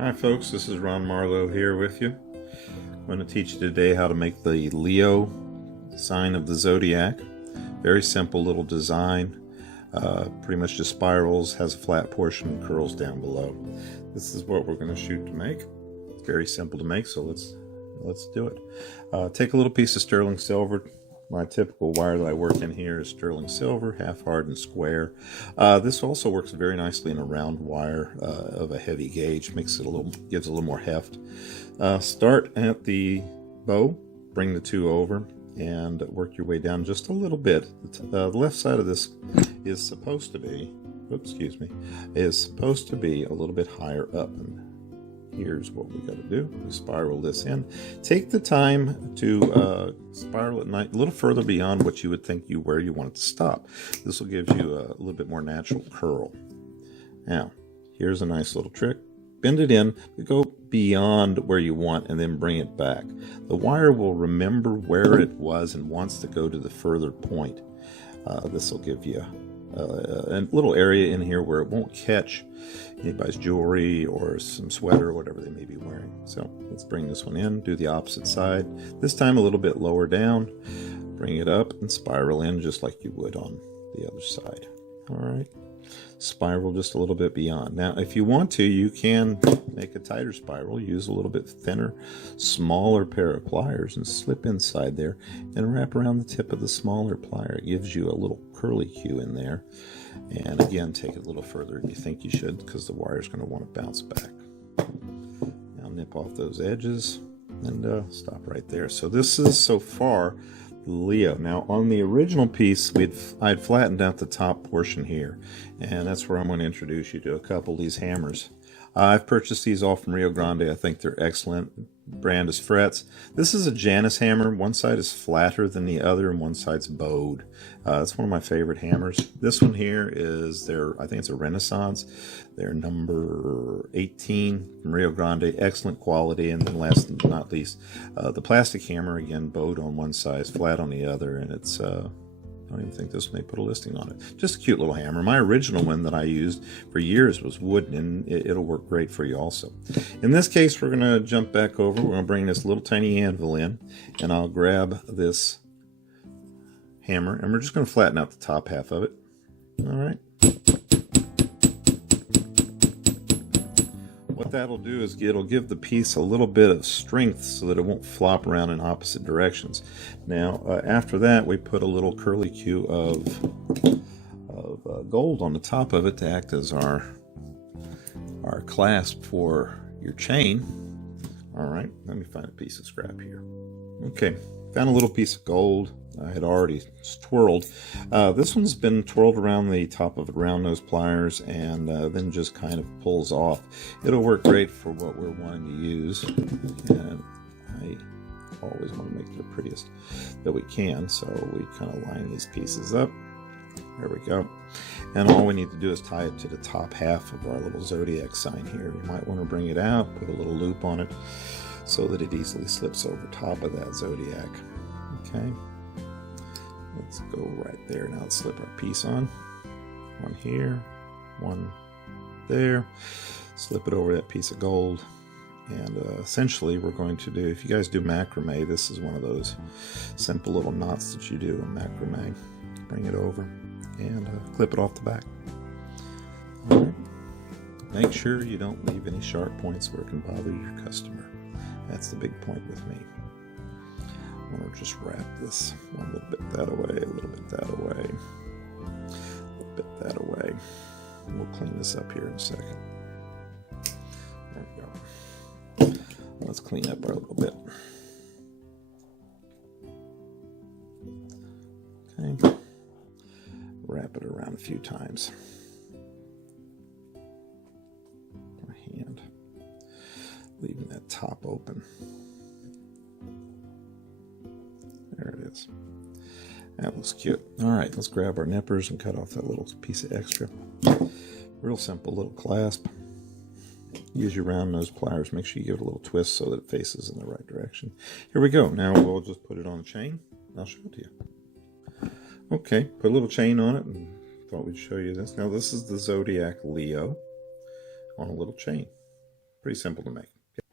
Hi folks, this is Ron Marlowe here with you. I'm going to teach you today how to make the Leo sign of the Zodiac. Very simple little design, pretty much just spirals, has a flat portion and curls down below. This is what we're going to shoot to make. It's very simple to make, so let's do it. Take a little piece of sterling silver. My typical wire that I work in here is sterling silver, half hardened square. This also works very nicely in a round wire of a heavy gauge. Gives it a little more heft. Start at the bow, bring the two over, and work your way down just a little bit. The left side of this is supposed to be, is supposed to be a little bit higher up. And here's what we got to do. We spiral this in. Take the time to spiral it a little further beyond what you would think where you want it to stop. This will give you a little bit more natural curl. Now, here's a nice little trick. Bend it in, go beyond where you want, and then bring it back. The wire will remember where it was and wants to go to the further point. This will give you a little area in here where it won't catch anybody's jewelry or some sweater or whatever they may be wearing. So let's bring this one in, do the opposite side. This time a little bit lower down. Bring it up and spiral in just like you would on the other side. All right. Spiral just a little bit beyond. Now, if you want to, you can make a tighter spiral. Use a little bit thinner, smaller pair of pliers and slip inside there and wrap around the tip of the smaller plier. It gives you a little curly cue in there. And again, take it a little further than you think you should because the wire is going to want to bounce back. Now nip off those edges and stop right there. So this is so far Leo. Now on the original piece, I'd flattened out the top portion here, and that's where I'm going to introduce you to a couple of these hammers. I've purchased these all from Rio Grande. I think they're excellent. Brand is Frets. This is a Janus hammer. One side is flatter than the other, and one side's bowed. It's one of my favorite hammers. This one here is I think it's a Renaissance. They're number 18 from Rio Grande. Excellent quality. And then last but not least, the plastic hammer, again, bowed on one side, flat on the other, and it's I don't even think this may put a listing on it. Just a cute little hammer. My original one that I used for years was wooden, and it'll work great for you also. In this case, we're going to jump back over. We're going to bring this little tiny anvil in, and I'll grab this hammer, and we're just going to flatten out the top half of it. All right. What that'll do is it'll give the piece a little bit of strength so that it won't flop around in opposite directions. Now, after that, we put a little curly cue of gold on the top of it to act as our clasp for your chain. All right, let me find a piece of scrap here. Okay, found a little piece of gold. I had already twirled. This one's been twirled around the top of the round nose pliers and then just kind of pulls off. It'll work great for what we're wanting to use. And I always want to make it the prettiest that we can, so we kind of line these pieces up. There we go. And all we need to do is tie it to the top half of our little Zodiac sign here. You might want to bring it out, put a little loop on it so that it easily slips over top of that Zodiac. Okay. Let's go right there. Now let's slip our piece on. One here, one there. Slip it over that piece of gold. And essentially we're going to do, if you guys do macrame, this is one of those simple little knots that you do in macrame. Bring it over and clip it off the back. All right. Make sure you don't leave any sharp points where it can bother your customer. That's the big point with me. I'm going to just wrap this one little bit that away, a little bit that away, a little bit that away. We'll clean this up here in a second. There we go. Let's clean up our little bit. Okay. Wrap it around a few times. Our hand. Leaving that top open. There it is. That looks cute. All right, let's grab our nippers and cut off that little piece of extra. Real simple little clasp. Use your round nose pliers. Make sure you give it a little twist so that it faces in the right direction. Here we go. Now we'll just put it on a chain. I'll show it to you. Okay, put a little chain on it and thought we'd show you this. Now this is the Zodiac Leo on a little chain. Pretty simple to make.